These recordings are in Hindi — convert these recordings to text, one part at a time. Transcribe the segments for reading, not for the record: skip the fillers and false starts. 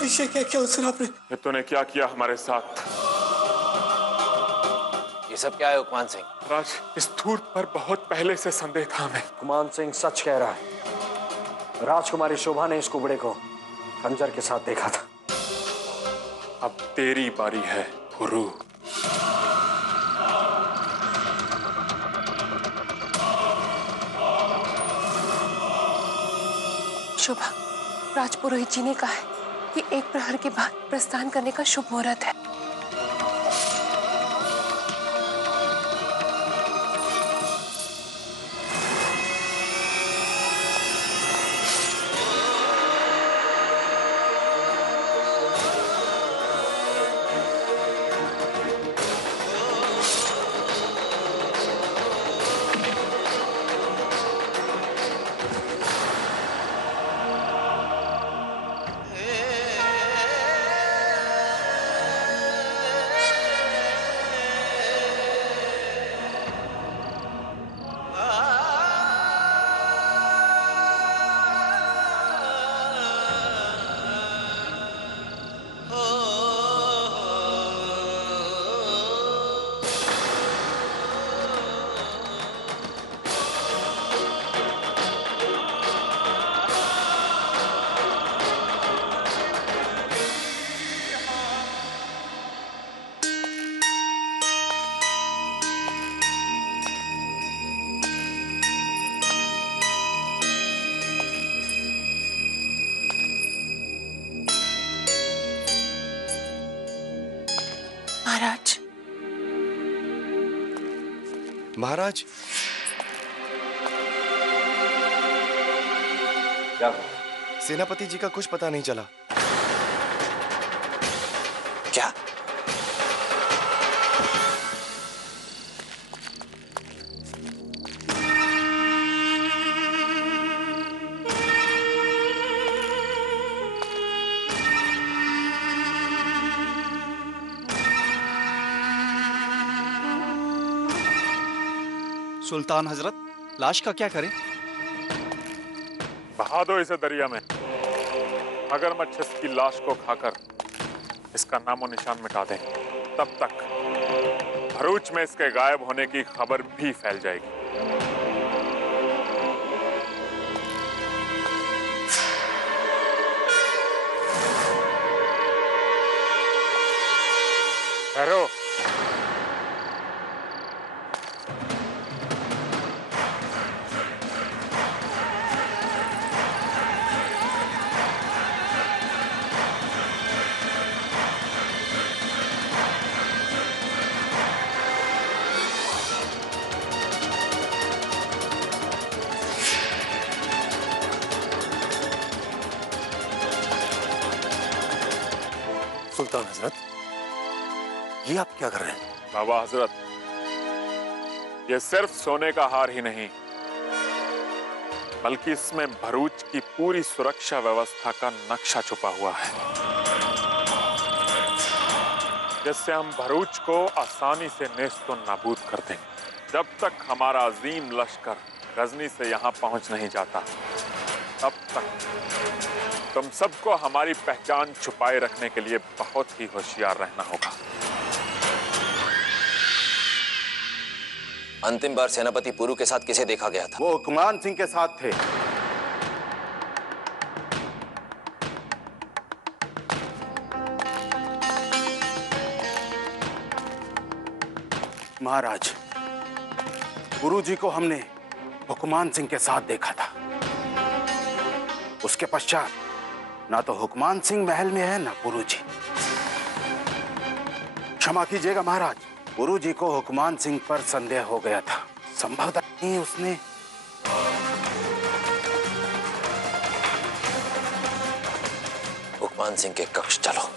ये क्या उसने आपने? ये तूने क्या किया हमारे साथ? ये सब क्या है हुक्मान सिंह? राज, इस धूर्त पर बहुत पहले से संदेह था हमें। हुक्मान सिंह सच कह रहा है। राजकुमारी शोभा ने इस कुबड़े को खंजर के साथ देखा था। अब तेरी बारी है पुरु। शोभा, राजपुरोहित जी ने कहा है कि 1 प्रहर के बाद प्रस्थान करने का शुभ मुहूर्त है। महाराज, महाराज, क्या? सेनापति जी का कुछ पता नहीं चला। क्या? सुल्तान हजरत, लाश का क्या करें? बहा दो इसे दरिया में। मगरमच्छ इसकी लाश को खाकर इसका नामो निशान मिटा दें। तब तक भरूच में इसके गायब होने की खबर भी फैल जाएगी। ठहरो। सुल्तान हजरत, ये आप क्या कर रहे हैं? बाबा हजरत, ये सिर्फ सोने का हार ही नहीं, बल्कि इसमें भरूच की पूरी सुरक्षा व्यवस्था का नक्शा छुपा हुआ है, जिससे हम भरूच को आसानी से नेस्तो नाबूद कर देंगे। जब तक हमारा अजीम लश्कर गजनी से यहां पहुंच नहीं जाता, तब तक तुम सबको हमारी पहचान छुपाए रखने के लिए बहुत ही होशियार रहना होगा। अंतिम बार सेनापति पुरु के साथ किसे देखा गया था? वो हुक्मान सिंह के साथ थे। महाराज, गुरु जी को हमने हुक्मान सिंह के साथ देखा था। उसके पश्चात ना तो हुक्मान सिंह महल में है ना गुरु जी। क्षमा कीजिएगा महाराज, गुरु जी को हुक्मान सिंह पर संदेह हो गया था। संभवतः नहीं उसने हुक्मान सिंह के कक्ष चलो।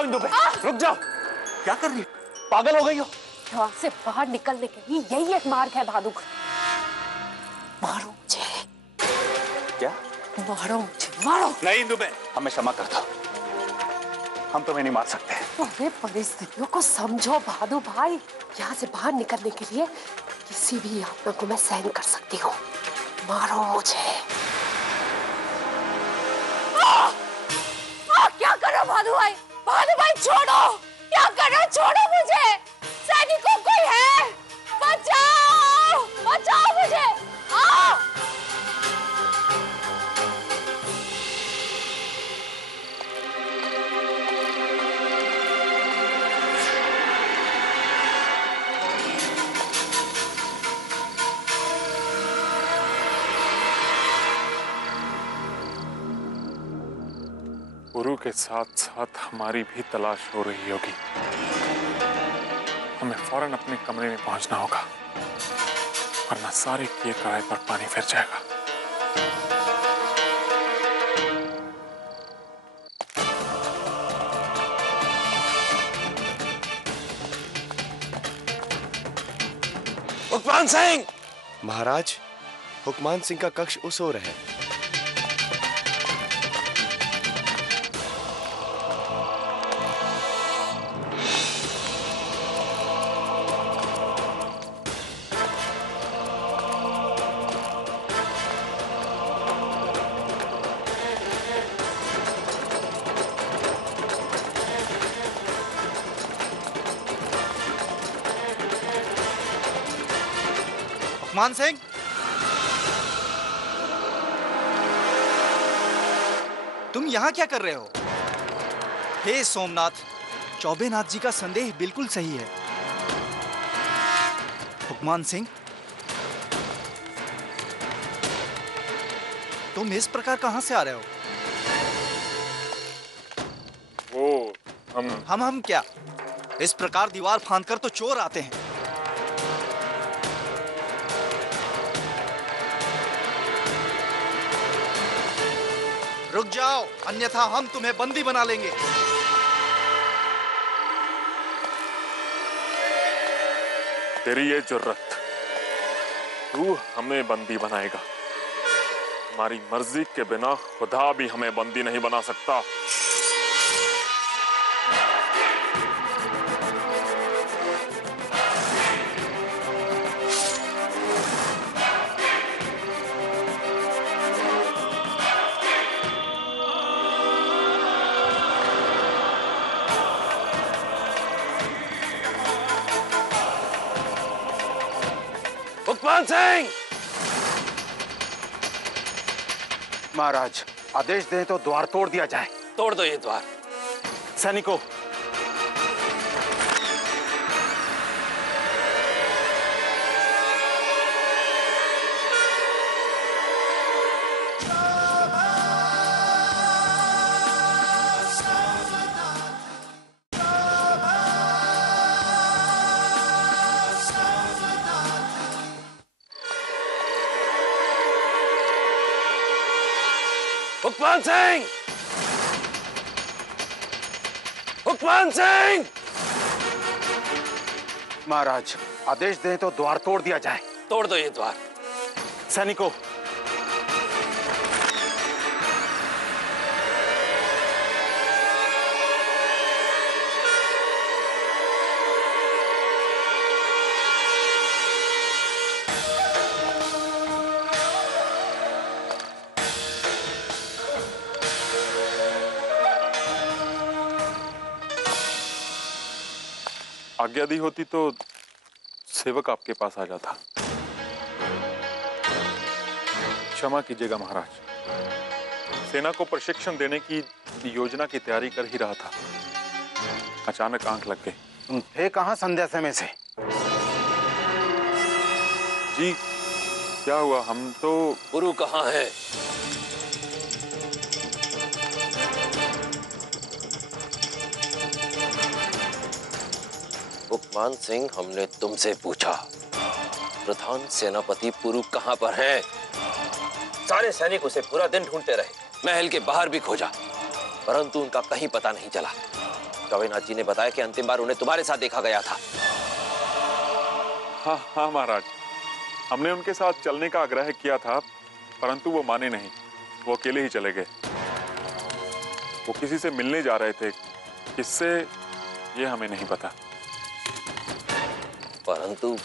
जाओ इंदु पे, रुक जाओ। क्या कर रही हो? पागल हो गई हो? यहाँ से बाहर निकलने के लिए यही एक मार्ग है भादु। मारो मुझे। क्या? मारो मुझे, मारो। नहीं इंदु पे, हमें क्षमा कर दो, हम तुम्हें नहीं मार सकते। अरे परिस्थितियों को समझो भादु भाई। यहाँ से बाहर निकलने के लिए किसी भी यातना को मैं सहन कर सकती हूँ। मारो मुझे। क्या करो भादु भाई? भादु भाई छोड़ो, क्या करो? छोड़ो मुझे। सैनिकों कोई है? बचाओ, बचाओ मुझे। गुरु के साथ साथ हमारी भी तलाश हो रही होगी। हमें फौरन अपने कमरे में पहुंचना होगा, वरना सारे किए कराए पर पानी फिर जाएगा। हुक्मान सिंह! महाराज, हुक्मान सिंह का कक्ष उस ओर है। हुक्मान सिंह, तुम यहाँ क्या कर रहे हो? हे सोमनाथ, चौबेनाथ जी का संदेह बिल्कुल सही है। हुक्मान सिंह, तुम इस प्रकार कहां से आ रहे हो? वो हम क्या? इस प्रकार दीवार फांदकर तो चोर आते हैं। रुक जाओ, अन्यथा हम तुम्हें बंदी बना लेंगे। तेरी ये जुर्रत, तू हमें बंदी बनाएगा? हमारी मर्जी के बिना खुदा भी हमें बंदी नहीं बना सकता। हुक्मान सिंह! महाराज, आदेश दें तो द्वार तोड़ दिया जाए। तोड़ दो ये द्वार। सैनिकों, हुक्मान सिंह! हुक्मान सिंह! महाराज, आदेश दें तो द्वार तोड़ दिया जाए। तोड़ दो ये द्वार। सैनिकों, आज्ञा दी होती तो सेवक आपके पास आ जाता। क्षमा कीजिएगा महाराज, सेना को प्रशिक्षण देने की योजना की तैयारी कर ही रहा था, अचानक आंख लग गई। तुम थे कहां संध्या समय से? जी क्या हुआ? हम तो गुरु कहाँ है? हुक्मान सिंह, हमने तुमसे पूछा प्रधान सेनापति पुरु कहां पर हैं? सारे सैनिक उसे पूरा दिन ढूंढते रहे, महल के बाहर भी खोजा, परंतु उनका कहीं पता नहीं चला। चौबेनाथ जी ने बताया कि अंतिम बार उन्हें तुम्हारे साथ देखा गया था। हाँ हाँ महाराज, हमने उनके साथ चलने का आग्रह किया था, परंतु वो माने नहीं। वो अकेले ही चले गए। वो किसी से मिलने जा रहे थे, किससे ये हमें नहीं पता। परंतु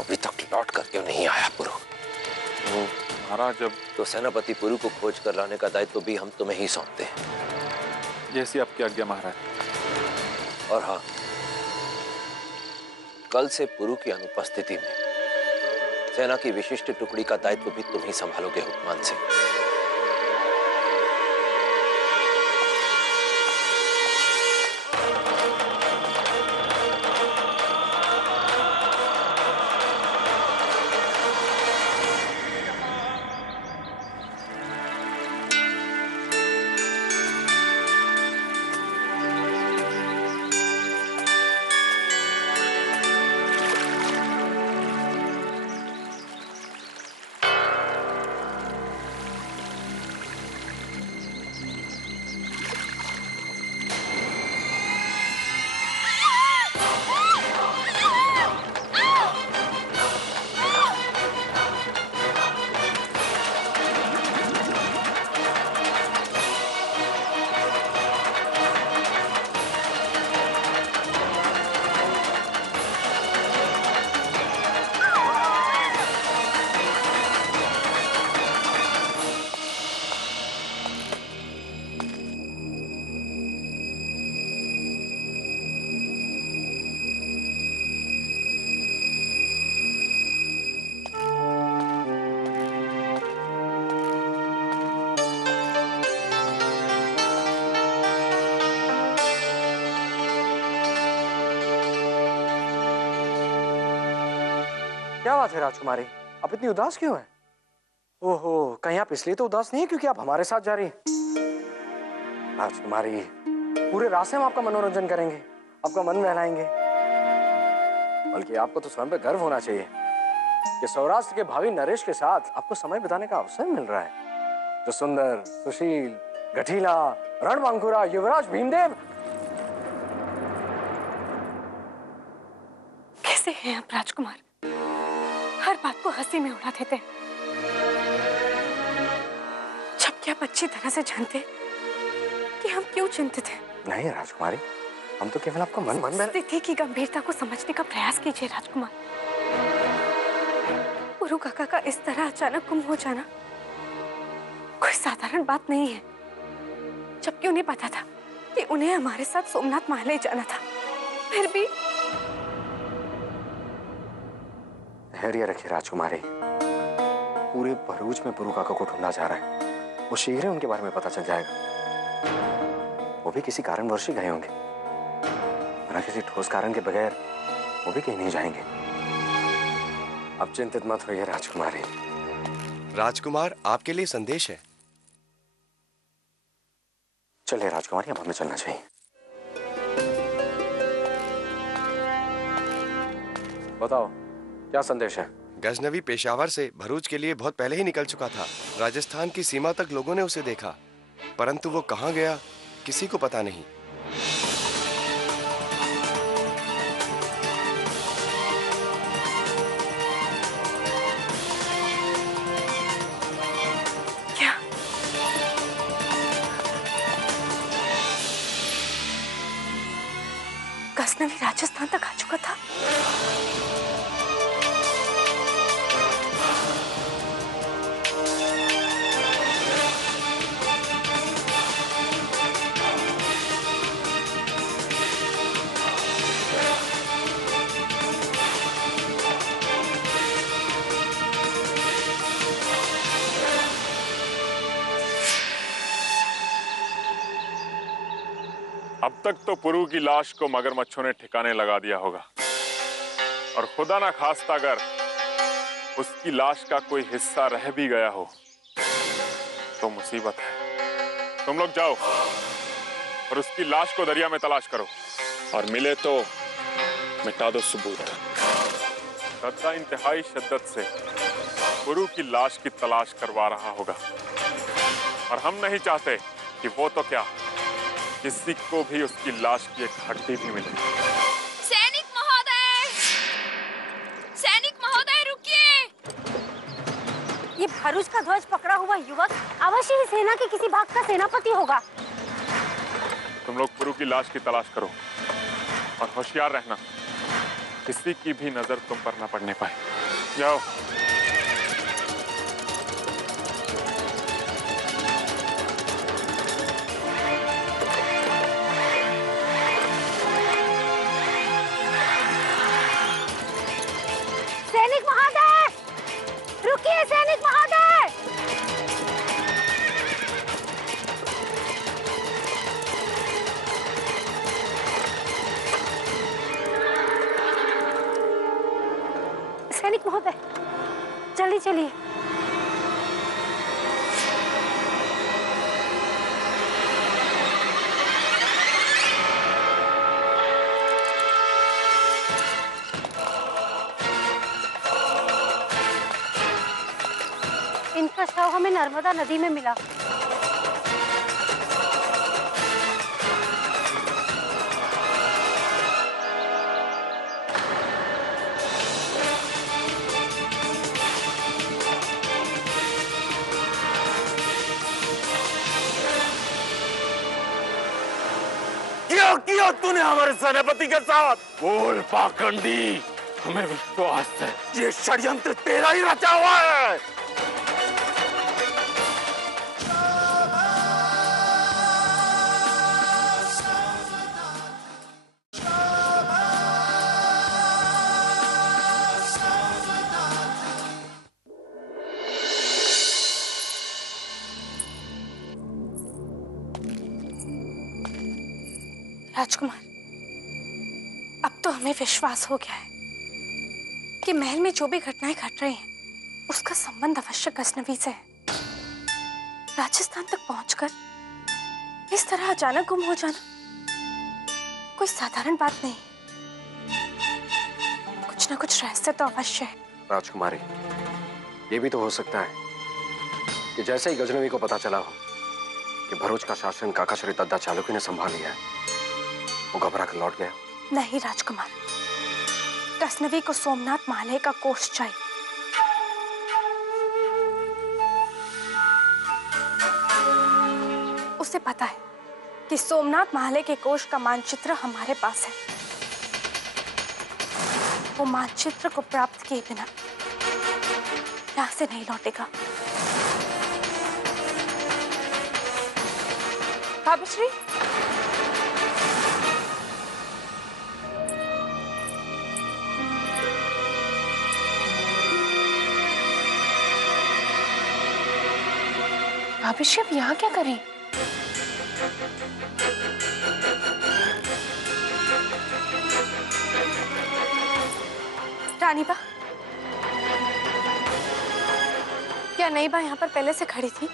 अभी तक लौट कर क्यों नहीं आया पुरु? वो महाराज, जब तो सेनापति पुरु को खोज कर लाने का दायित्व भी हम तुम्हें ही सौंपते हैं। जैसी आपकी आज्ञा महाराज। और हाँ, कल से पुरु की अनुपस्थिति में सेना की विशिष्ट टुकड़ी का दायित्व भी तुम ही संभालोगे हुक्मान सिंह। क्या बात है राजकुमारी, आप इतनी उदास क्यों हैं? ओहो, कहीं आप इसलिए तो उदास नहीं है क्योंकि आप हमारे साथ जा रही हैं। राजकुमारी, पूरे रास्ते हम आपका मनोरंजन करेंगे, आपका मन बहलाएंगे। बल्कि आपको तो स्वयं पे गर्व होना चाहिए कि सौराष्ट्र के भावी नरेश के साथ आपको समय बिताने का अवसर मिल रहा है। जो सुंदर, सुशील, गठीला, रणबांकुरा युवराज भीमदेव। कैसे हैं आप राजकुमार? हर बात को हंसी में उड़ा देते, जबकि आप अच्छी तरह से जानते कि हम क्यों चिंतित हैं। नहीं राजकुमारी, हम तो केवल आपका मन स्थिति की गंभीरता को समझने का प्रयास कीजिए राजकुमार। पुरु काका का इस तरह अचानक गुम हो जाना कोई साधारण बात नहीं है, जबकि उन्हें पता था कि उन्हें हमारे साथ सोमनाथ महल जाना था। फिर भी धैर्य रखिए राजकुमारी, पूरे भरूच में पुरु काका को ढूंढा जा रहा है। वो शीघ्र ही उनके बारे में पता चल जाएगा। वो भी किसी कारणवश ही गए होंगे, वरना किसी ठोस कारण के बगैर वो भी कहीं नहीं जाएंगे। अब चिंतित मत होइए राजकुमारी। राजकुमार, आपके लिए संदेश है। चलिए राजकुमारी, अब हमें चलना चाहिए। बताओ, क्या संदेश है? गजनवी पेशावर से भरूच के लिए बहुत पहले ही निकल चुका था। राजस्थान की सीमा तक लोगों ने उसे देखा, परंतु वो कहां गया किसी को पता नहीं। क्या गजनवी राजस्थान तक आ चुका था? अब तक तो पुरु की लाश को मगरमच्छों ने ठिकाने लगा दिया होगा, और खुदा ना खास्ता अगर उसकी लाश का कोई हिस्सा रह भी गया हो तो मुसीबत है। तुम लोग जाओ और उसकी लाश को दरिया में तलाश करो, और मिले तो मिटा दो सबूत। गद्दा इंतहाई शिद्दत से पुरु की लाश की तलाश करवा रहा होगा, और हम नहीं चाहते कि वो तो क्या, किसी को भी उसकी लाश की एक हड्डी भी मिलेगी। सैनिक महोदय! सैनिक महोदय रुकिए! ये भरूच का ध्वज पकड़ा हुआ युवक अवश्य ही सेना के किसी भाग का सेनापति होगा। तुम लोग पुरु की लाश की तलाश करो और होशियार रहना, किसी की भी नजर तुम पर न पड़ने पाए। जाओ। सैनिक महोदय! रुकिए सैनिक महोदय! सैनिक महोदय, जल्दी चलिए। इनका शव हमें नर्मदा नदी में मिला। क्या किया तूने हमारे सेनापति के साथ? बोल पाखंडी, हमें विश्वास है ये षड्यंत्र तेरा ही रचा हुआ है। राजकुमार, अब तो हमें विश्वास हो गया है कि महल में जो भी घटनाएं घट रही हैं, उसका संबंध अवश्य गजनवी से है। राजस्थान तक पहुंचकर इस तरह अचानक गुम हो जाना कोई साधारण बात नहीं। कुछ ना कुछ रहस्य तो अवश्य है। राजकुमारी, ये भी तो हो सकता है कि जैसे ही गजनवी को पता चला हो कि भरूच का शासन काकाश्री दद्दा चालुक्य ने संभाल लिया है, वो घबरा कर लौट गया। नहीं राजकुमार, गजनवी को सोमनाथ महालय का कोष चाहिए। उसे पता है कि सोमनाथ महालय के कोष का मानचित्र हमारे पास है। वो मानचित्र को प्राप्त किए बिना यहाँ से नहीं लौटेगा। भाभीश्री, भाभीश्री अब यहाँ क्या करें? रानीबा, क्या नईबा यहाँ पर पहले से खड़ी थी?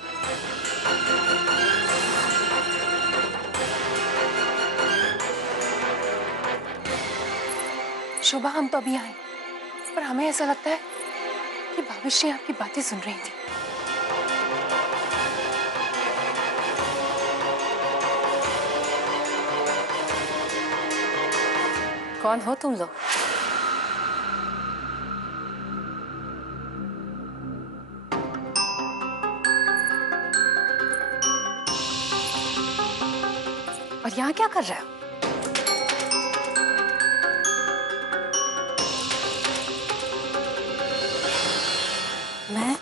शोभा, हम तो अभी आए, पर हमें ऐसा लगता है कि भाभीश्री आपकी बातें सुन रही थी। कौन हो तुम लोग? और यहाँ क्या कर रहे हो? मैं?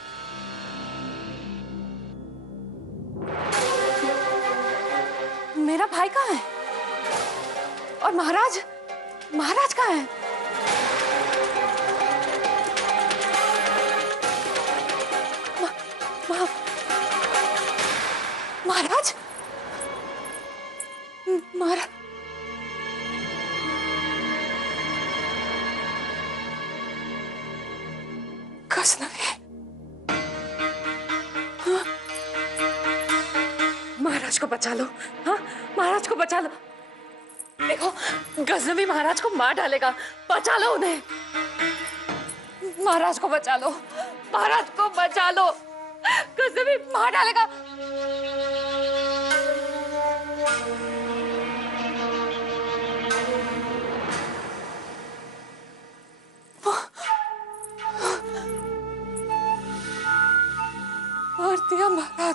मेरा भाई कहाँ है? और महाराज? महाराज कहाँ है? महाराज? महाराज? गजनवी? हाँ? महाराज को बचा लो। हाँ, महाराज को बचा लो। देखो, गजनवी महाराज को मार डालेगा। बचा लो उन्हें। महाराज को बचा लो। महाराज को बचा लो। गजनवी मार डालेगा।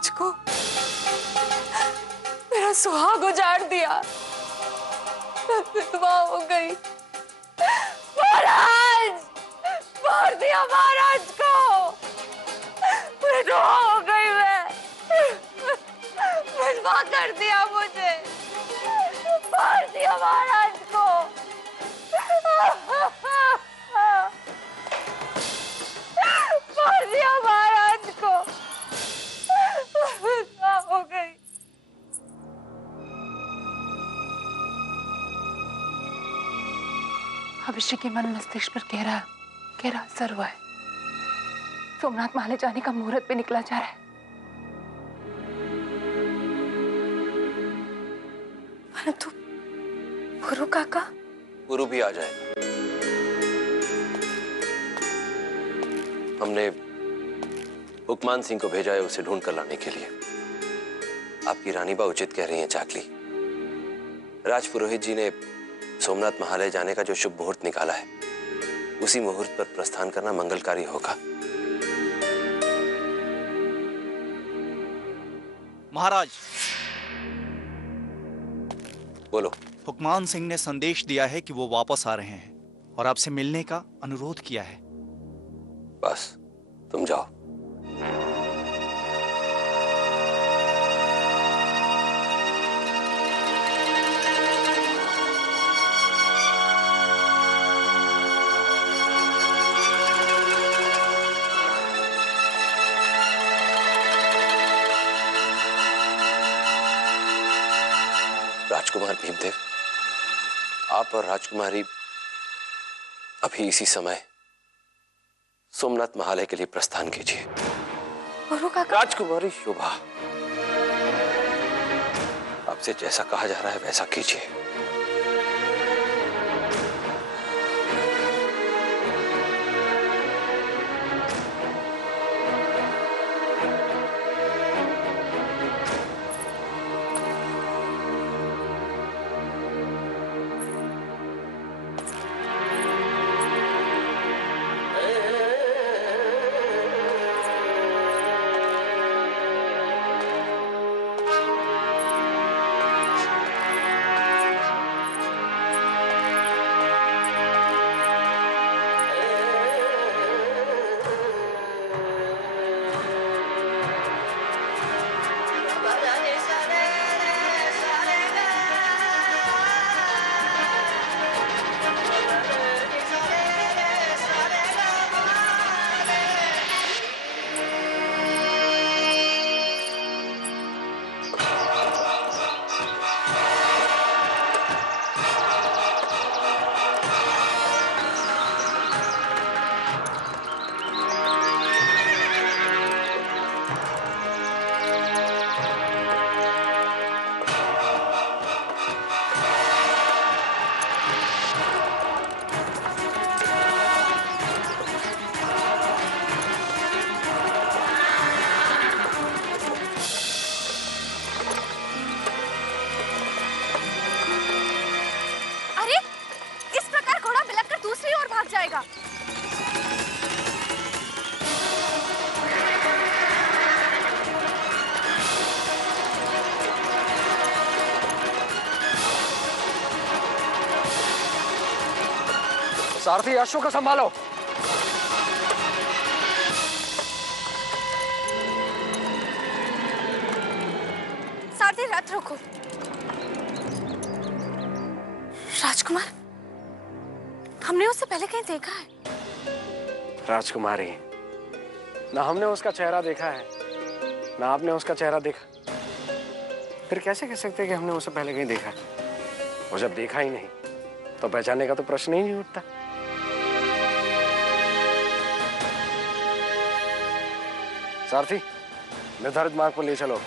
महाराज को मेरा सुहाग उजाड़ दिया, मैं विधवा हो गई। महाराज, मार दिया महाराज को, विधवा हो गई मैं, विधवा कर दिया मुझे, मार दिया महाराज को। मार दिया महाराज को, विधवा हो गई। अभिषेक के मन मस्तिष्क पर गहरा असर हुआ है। सोमनाथ महाले जाने का मुहूर्त भी निकला जा रहा है। परंतु पुरु काका? पुरु भी आ जाएगा। हमने हुक्मान सिंह को भेजा है उसे ढूंढ कर लाने के लिए। आपकी रानीबा उचित कह रही हैं चाकली। राजपुरोहित जी ने सोमनाथ महालय जाने का जो शुभ मुहूर्त निकाला है, उसी मुहूर्त पर प्रस्थान करना मंगलकारी होगा। महाराज, बोलो। हुक्मान सिंह ने संदेश दिया है कि वो वापस आ रहे हैं और आपसे मिलने का अनुरोध किया है। बस तुम जाओ। राजकुमार भीमदेव, आप और राजकुमारी अभी इसी समय सोमनाथ महालय के लिए प्रस्थान कीजिए। राजकुमारी शोभा, आपसे जैसा कहा जा रहा है वैसा कीजिए। सारथी, अश्व को संभालो। सारथी, रथ रोको। राजकुमार, हमने उसे पहले कहीं देखा है? राजकुमारी, ना हमने उसका चेहरा देखा है, ना आपने उसका चेहरा देखा, फिर कैसे कह सकते हैं कि हमने उसे पहले कहीं देखा है? वो जब देखा ही नहीं तो पहचानने का तो प्रश्न ही नहीं उठता। सारथी, निर्धारित मार्ग पर ले चलो।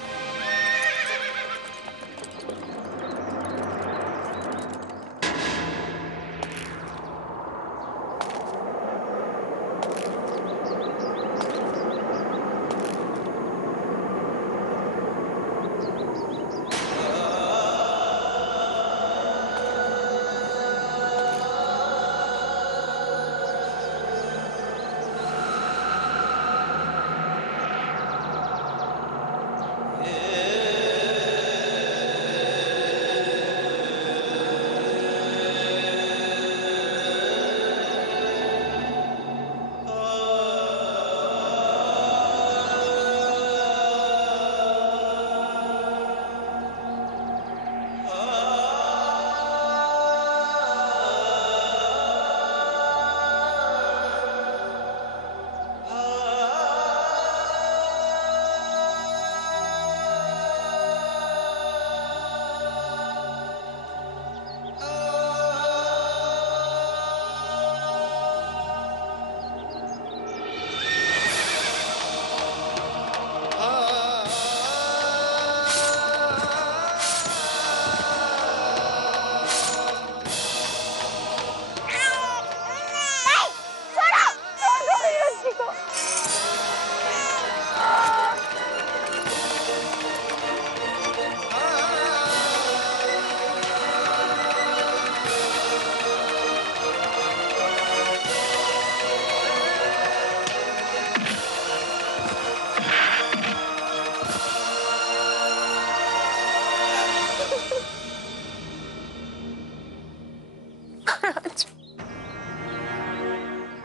महाराज,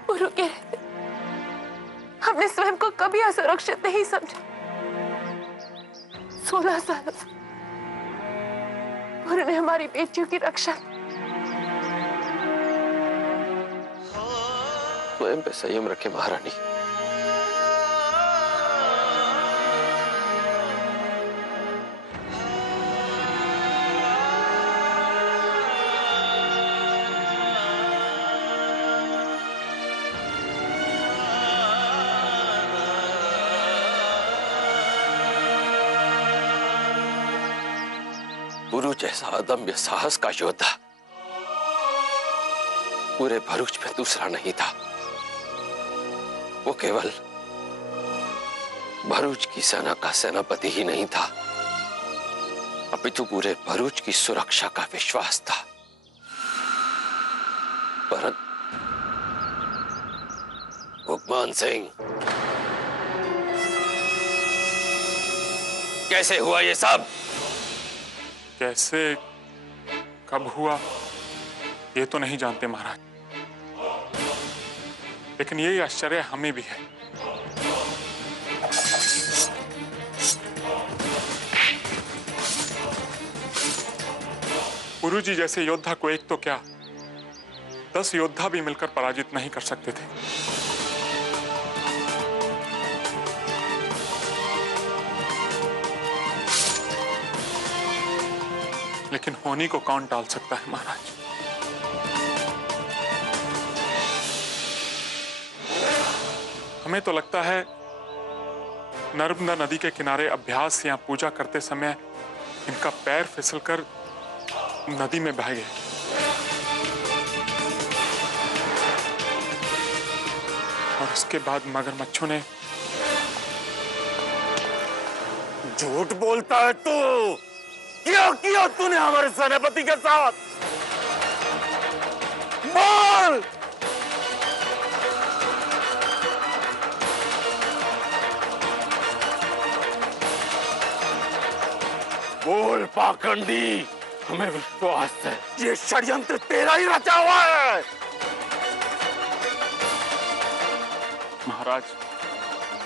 पुरु के रहते हमने स्वयं को कभी असुरक्षित नहीं समझा। 16 सालों से पुरु ने हमारी बेटियों की रक्षा की। स्वयं पे संयम रखे महारानी। पुरु जैसा अदम्य साहस का योद्धा पूरे भरूच में दूसरा नहीं था। वो केवल भरूच की सेना का सेनापति ही नहीं था, अपितु पूरे भरूच की सुरक्षा का विश्वास था। परंतु भुगमान सिंह, कैसे हुआ ये सब? कैसे कब हुआ ये तो नहीं जानते महाराज, लेकिन यही आश्चर्य हमें भी है। पुरु जी जैसे योद्धा को एक तो क्या 10 योद्धा भी मिलकर पराजित नहीं कर सकते थे। लेकिन होनी को कौन टाल सकता है महाराज। हमें तो लगता है नर्मदा नदी के किनारे अभ्यास या पूजा करते समय इनका पैर फिसलकर नदी में बह गया। और उसके बाद मगरमच्छों ने। झूठ बोलता है तू। क्या किया तूने हमारे सेनापति के साथ? बोल। बोल पाखंडी, हमें विश्वास है ये षड्यंत्र तेरा ही रचा हुआ है। महाराज,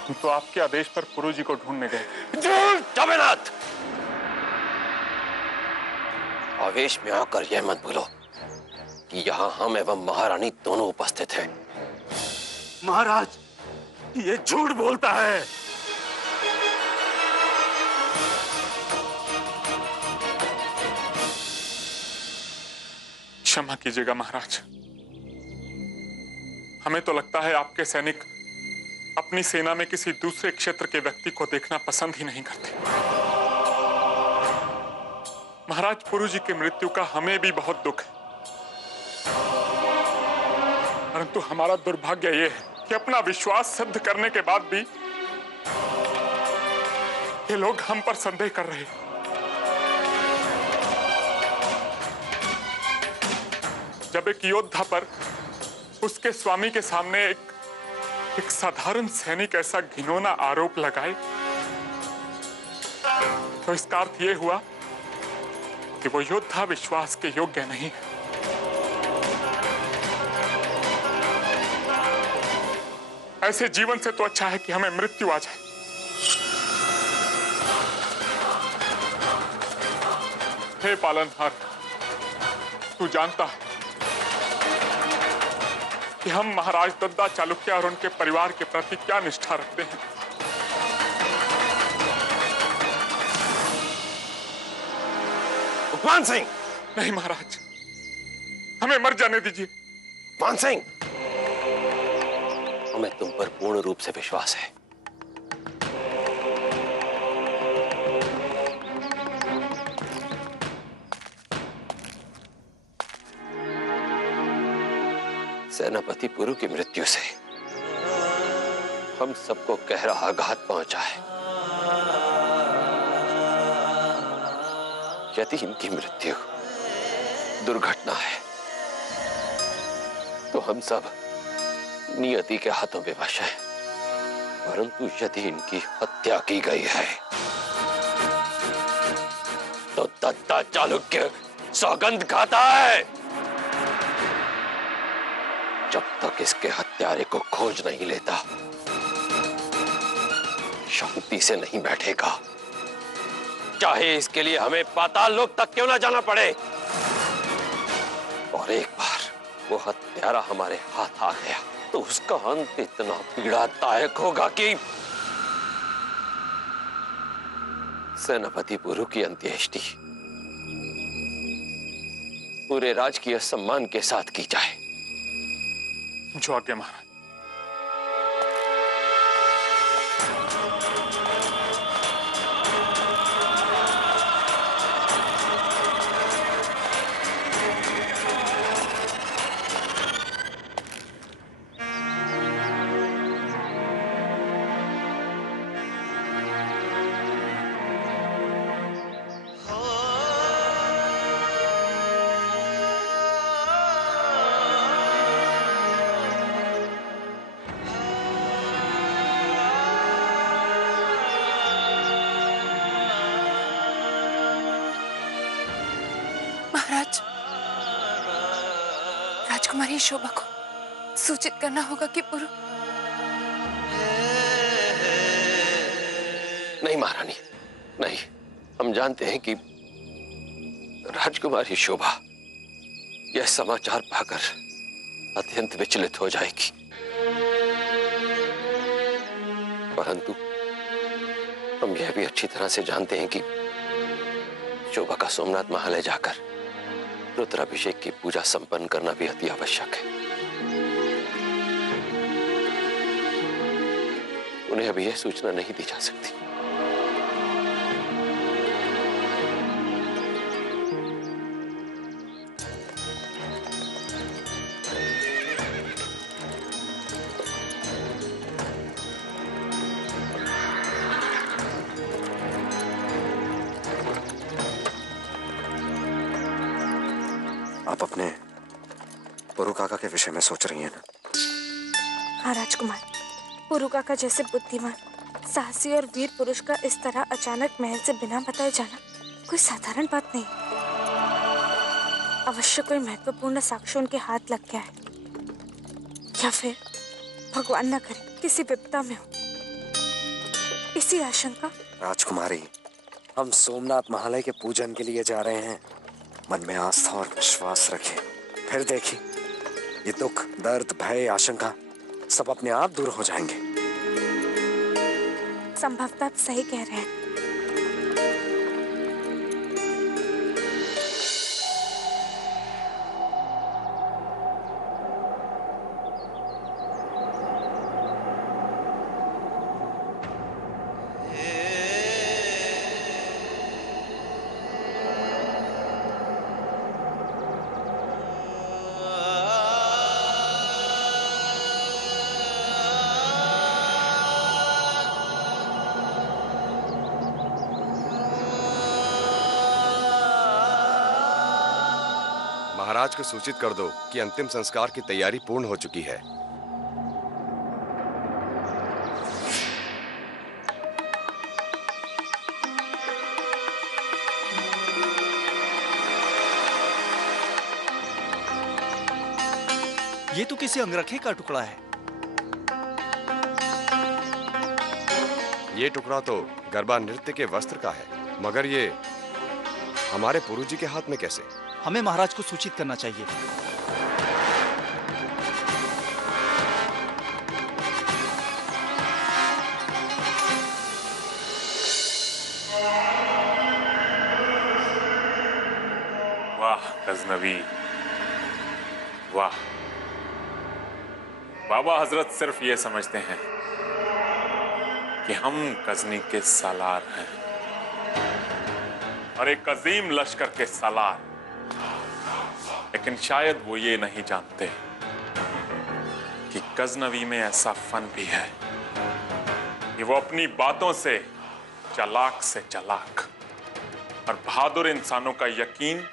हम तो आपके आदेश पर पुरु जी को ढूंढने गए। झूठ। जमेनाथ, आवेश में आकर यह मत भूलो कि यहाँ हम एवं महारानी दोनों उपस्थित हैं। महाराज, ये झूठ बोलता है। क्षमा कीजिएगा महाराज, हमें तो लगता है आपके सैनिक अपनी सेना में किसी दूसरे क्षेत्र के व्यक्ति को देखना पसंद ही नहीं करते। महाराज, पुरु जी की मृत्यु का हमें भी बहुत दुख है, परंतु हमारा दुर्भाग्य यह है कि अपना विश्वास सिद्ध करने के बाद भी ये लोग हम पर संदेह कर रहे हैं। जब एक योद्धा पर उसके स्वामी के सामने एक साधारण सैनिक ऐसा घिनौना आरोप लगाए, तो इसका अर्थ यह हुआ कि वो योद्धा विश्वास के योग्य नहीं है। ऐसे जीवन से तो अच्छा है कि हमें मृत्यु आ जाए। हे पालनहार, तू जानता है कि हम महाराज दद्दा चालुक्य और उनके परिवार के प्रति क्या निष्ठा रखते हैं। मान सिंह! नहीं महाराज, हमें मर जाने दीजिए। मान सिंह, हमें तुम पर पूर्ण रूप से विश्वास है। सेनापति पुरु की मृत्यु से हम सबको गहरा आघात पहुंचा है। यदि इनकी मृत्यु दुर्घटना है तो हम सब नियति के हाथों में वश हैं, परंतु यदि इनकी हत्या की गई है तो दद्दा चालुक्य सौगंध खाता है जब तक इसके हत्यारे को खोज नहीं लेता शांति से नहीं बैठेगा, चाहे इसके लिए हमें पाताल लोक तक क्यों ना जाना पड़े। और एक बार वो हत्यारा हमारे हाथ आ गया तो उसका अंत इतना पीड़ादायक होगा कि सेनापति पुरु की अंत्येष्टि पूरे राजकीय सम्मान के साथ की जाए। जो आज्ञा महाराज। महाराज, राजकुमारी शोभा को सूचित करना होगा कि पुरु। नहीं महारानी, नहीं। हम जानते हैं कि राजकुमारी शोभा यह समाचार पाकर अत्यंत विचलित हो जाएगी, परंतु हम यह भी अच्छी तरह से जानते हैं कि शोभा का सोमनाथ महालय जाकर रुद्राभिषेक की पूजा संपन्न करना भी अति आवश्यक है। उन्हें अभी यह सूचना नहीं दी जा सकती। आप अपने पुरु काका के विषय में सोच रही हैं ना? हाँ राजकुमार, पुरु काका जैसे बुद्धिमान, साहसी और वीर पुरुष का इस तरह अचानक महल से बिना बताए जाना कोई साधारण बात नहीं। अवश्य कोई महत्वपूर्ण साक्ष्य उनके हाथ लग गया है, या फिर भगवान न करे किसी विपदा में हो, इसी आशंका। राजकुमारी, हम सोमनाथ महालय के पूजन के लिए जा रहे हैं। मन में आस्था और विश्वास रखें, फिर देखिए ये दुख, दर्द, भय, आशंका सब अपने आप दूर हो जाएंगे। संभवतः आप सही कह रहे हैं। महाराज को सूचित कर दो कि अंतिम संस्कार की तैयारी पूर्ण हो चुकी है। ये तो किसी अंगरखे का टुकड़ा है। ये टुकड़ा तो गरबा नृत्य के वस्त्र का है, मगर ये हमारे पुरु जी के हाथ में कैसे? हमें महाराज को सूचित करना चाहिए। वाह गजनवी, वाह। बाबा हजरत सिर्फ ये समझते हैं कि हम गजनी के सालार हैं और एक अजीम लश्कर के सालार, लेकिन शायद वो ये नहीं जानते कि गजनवी में ऐसा फन भी है कि वो अपनी बातों से चालाक से चालाक और बहादुर इंसानों का यकीन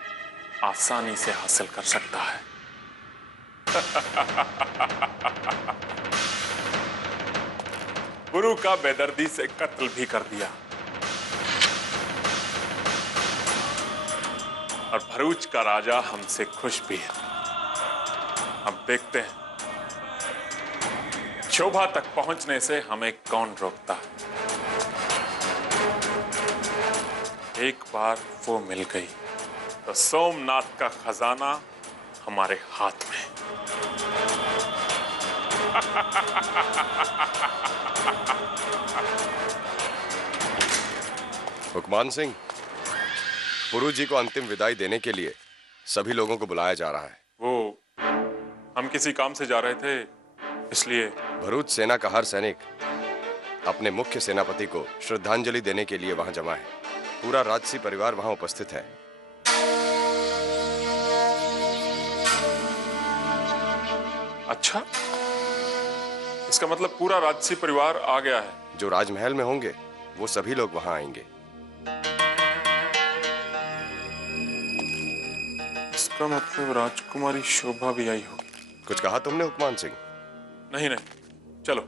आसानी से हासिल कर सकता है। गुरु का बेदर्दी से कत्ल भी कर दिया और भरूच का राजा हमसे खुश भी है। अब देखते हैं शोभा तक पहुंचने से हमें कौन रोकता है? एक बार वो मिल गई तो सोमनाथ का खजाना हमारे हाथ में। हुक्मान सिंह, पुरु जी को अंतिम विदाई देने के लिए सभी लोगों को बुलाया जा रहा है। वो हम किसी काम से जा रहे थे, इसलिए। भरूच सेना का हर सैनिक अपने मुख्य सेनापति को श्रद्धांजलि देने के लिए वहां जमा है। पूरा राजसी परिवार वहां उपस्थित है। अच्छा, इसका मतलब पूरा राजसी परिवार आ गया है। जो राजमहल में होंगे वो सभी लोग वहां आएंगे। इसका मतलब राजकुमारी शोभा भी आई होगी। कुछ कहा तुमने हुक्मान सिंह? नहीं नहीं, चलो।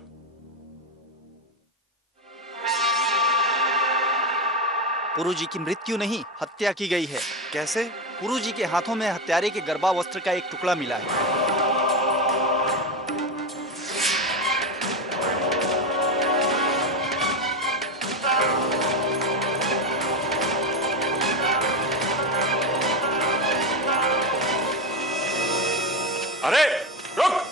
पुरु जी की मृत्यु नहीं, हत्या की गई है। कैसे? पुरु जी के हाथों में हत्यारे के गर्भावस्त्र का एक टुकड़ा मिला है। अरे रुक!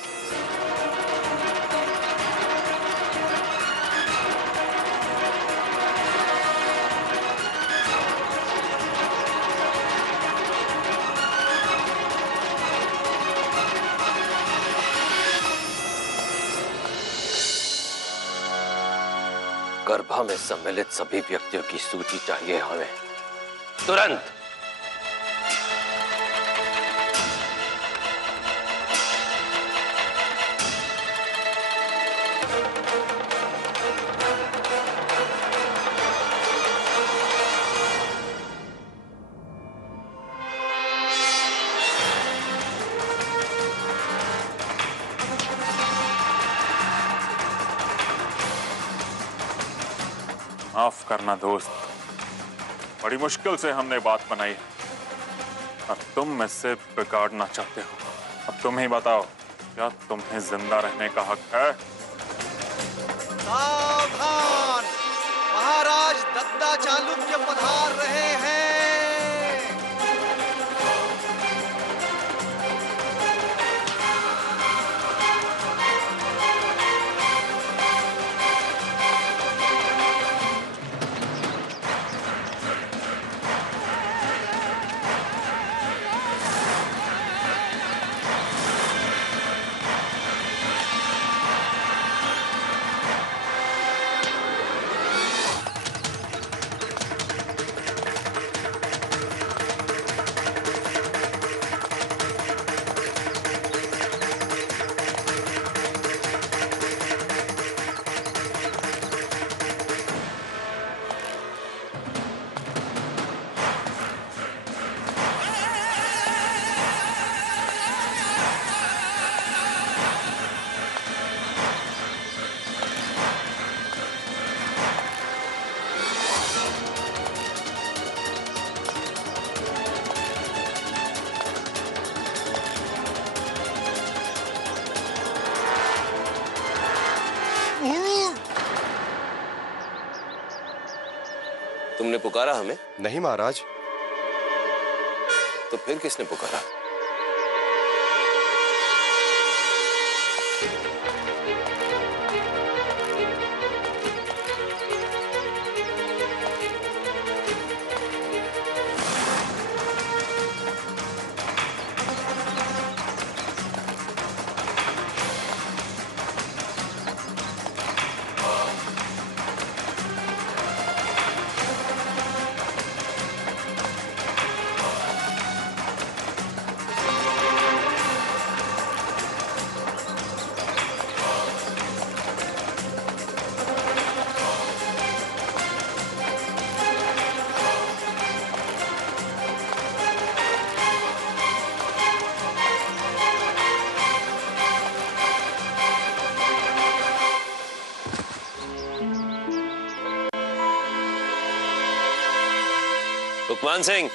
गर्भा में सम्मिलित सभी व्यक्तियों की सूची चाहिए हमें, तुरंत। माफ करना दोस्त, बड़ी मुश्किल से हमने बात बनाई है और तुम मुझसे बिगाड़ना चाहते हो। अब तुम ही बताओ, क्या तुम्हें जिंदा रहने का हक है? सावधान! महाराज दत्ता चालुक्य पधार रहे हैं। तुमने पुकारा हमें? नहीं महाराज। तो फिर किसने पुकारा? हुक्मान सिंह,